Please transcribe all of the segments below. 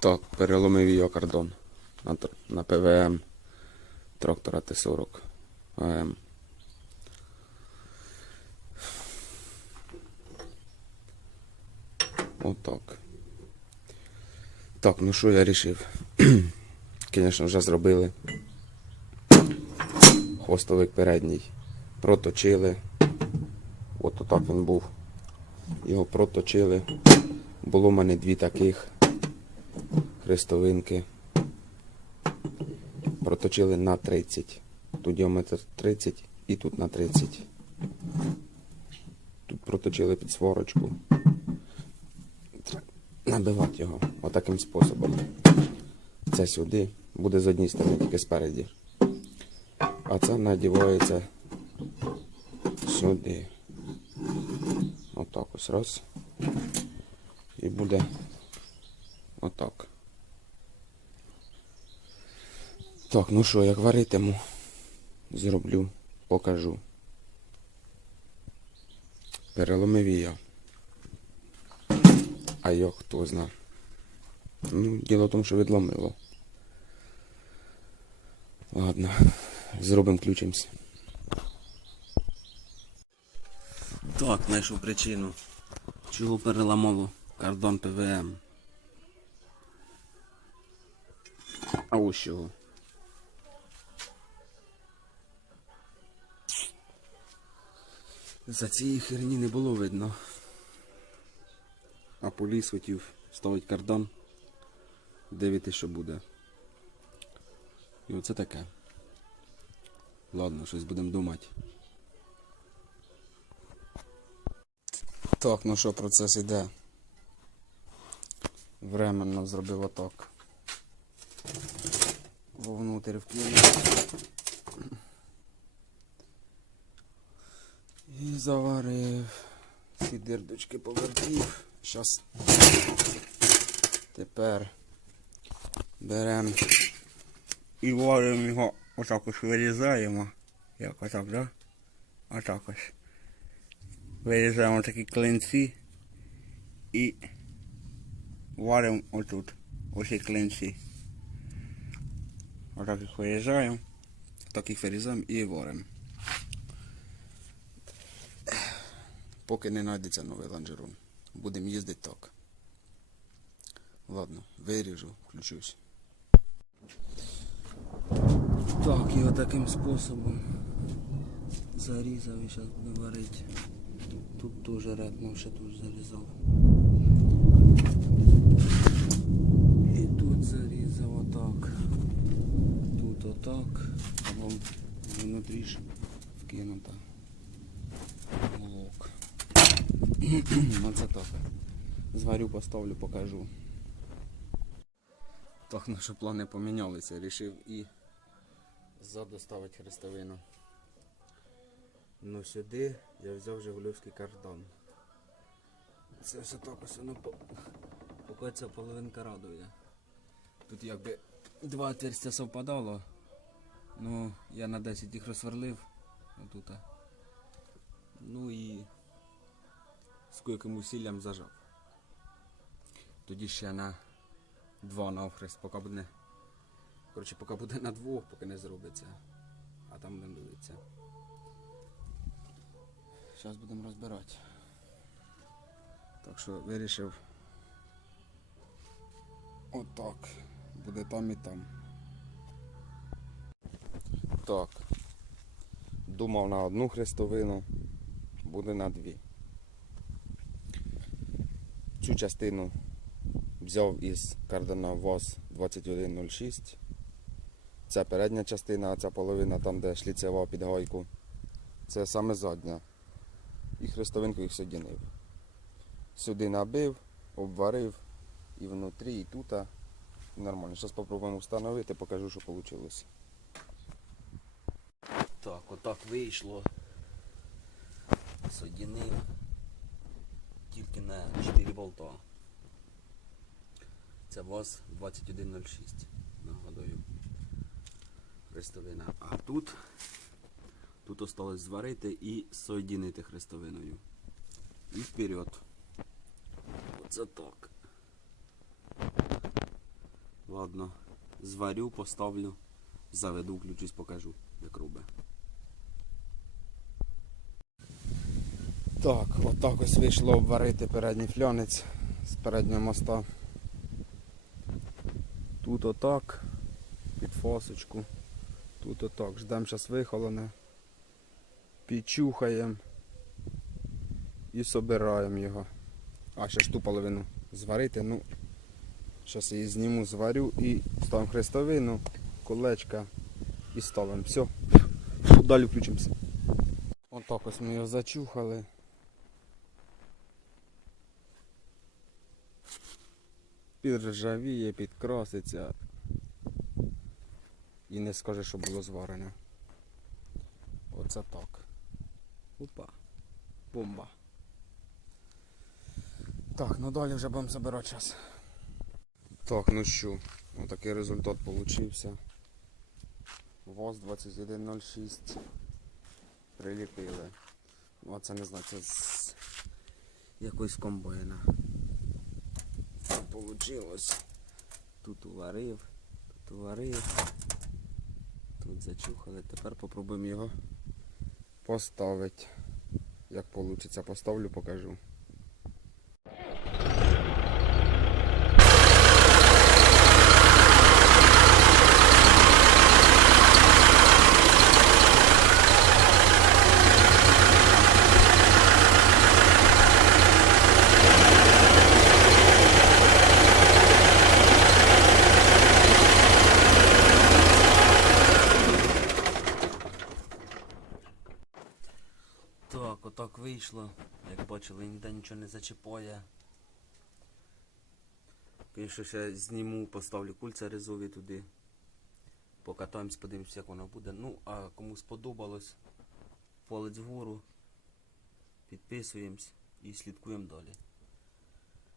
Так, переломив його кордон на, на ПВМ трактора Т-40 АМ. Отак. Так, ну що я рішив? Звісно, вже зробили. Хвостовик передній. Проточили. От отак він був. Його проточили. Було в мене дві таких хрестовинки. Проточили на 30. Тут діаметр 30 і тут на 30. Тут проточили під сворочку. Набивати його отаким способом. Це сюди. Буде з однієї сторони, тільки спереді. А це надівається сюди. Отак ось раз. І буде отак. Так, ну що, як варитиму, зроблю, покажу. Переломив я. А його хто зна. Ну, діло в тому, що відломило. Ладно, зробимо ключимось. Так, знайшов причину. Чого переламало кордон ПВМ. А ось чого. За цієї херні не було видно. А поліс хотів ставить кордон. Дивитись, що буде. І оце таке. Ладно, щось будемо думати. Так, ну що, процес іде. Временно зробив отак. Вовнутрь вкинув. Заварив. Всі дирдочки повертів. Щас. Тепер беремо І варимо його отак ось вирізаємо. Як отак, да? Отак ось. Вирізаємо такі клинці і варимо отут. Ось і клинці. Отак їх вирізаємо. так їх вирізаємо і варимо. Поки не знайдеться новий ланжерон. Будемо їздити так. Ладно, виріжу, включусь. Так, і отаким способом зарізав і зараз буду варити. Тут теж ретнув, ще тут зарізав. І тут зарізав отак. Тут отак. А вон внутрі ж вкинута. Молок. Ну це так. Зварю, поставлю, покажу. Так, наші плани помінялися. Рішив і ззаду ставити хрестовину. Ну сюди я взяв Жигульовський кардан. Це все так ось воно по... ця половинка радує. Тут якби два отверстя совпадало. Ну, я на 10 їх розсверлив. Отут. Ну і з кое-яким усиллям зажав. Тоді ще на два навхрест, поки буде. Коротше, поки буде на двох, поки не зробиться. А там будемо дивитися. Зараз будемо розбирати. Так що вирішив. Отак. Буде там і там. Так. Думав на одну хрестовину, буде на дві. Цю частину взяв із кардана ВАЗ 2106. Це передня частина, а ця половина там, де шліцева під гайку. Це саме задня. І хрестовинку їх соединив. Сюди набив, обварив і внутрі, і тут. Нормально. Зараз спробуємо встановити, покажу, що вийшло. Так, отак вийшло. Соединив. Тільки на 4 болта. Це ВАЗ 2106. Нагадую. Хрестовина. А тут тут осталось зварити і соєдинити хрестовиною. І вперед. Оце так. заодно зварю, поставлю, заведу, включусь, покажу, як робить. Так, отак ось вийшло обварити передній флянець з переднього моста. Тут отак, під фасочку. Тут отак. Ждемо зараз вихолоне. Підчухаємо і собираємо його. А, ще ж ту половину зварити. Ну, зараз її зніму, зварю і ставимо хрестовину, колечка і ставимо. Все. Далі включимося. Отак ось ми його зачухали. Підржавіє, підкраситься. І не скаже, що було зварене. Оце так. Опа. Бомба. Так, ну далі вже будемо забирати час. Так, ну що, отакий результат получився. ВОЗ 2106 приліпили. Ну, а це не знаю, це з якоїсь комбайна. Получилось. Тут уварив, тут уварив. Тут зачухали. Тепер попробуємо його поставити. Як вийде, поставлю, покажу. Так, отак вийшло. Як бачили, ніде нічого не зачіпає. Звісно, ще зніму, поставлю кульця резові туди. Покатаємось, подивимось, як воно буде. Ну, а кому сподобалось, палець вгору. Підписуємось і слідкуємо далі.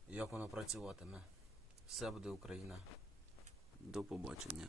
Як воно працюватиме. Все буде Україна. До побачення.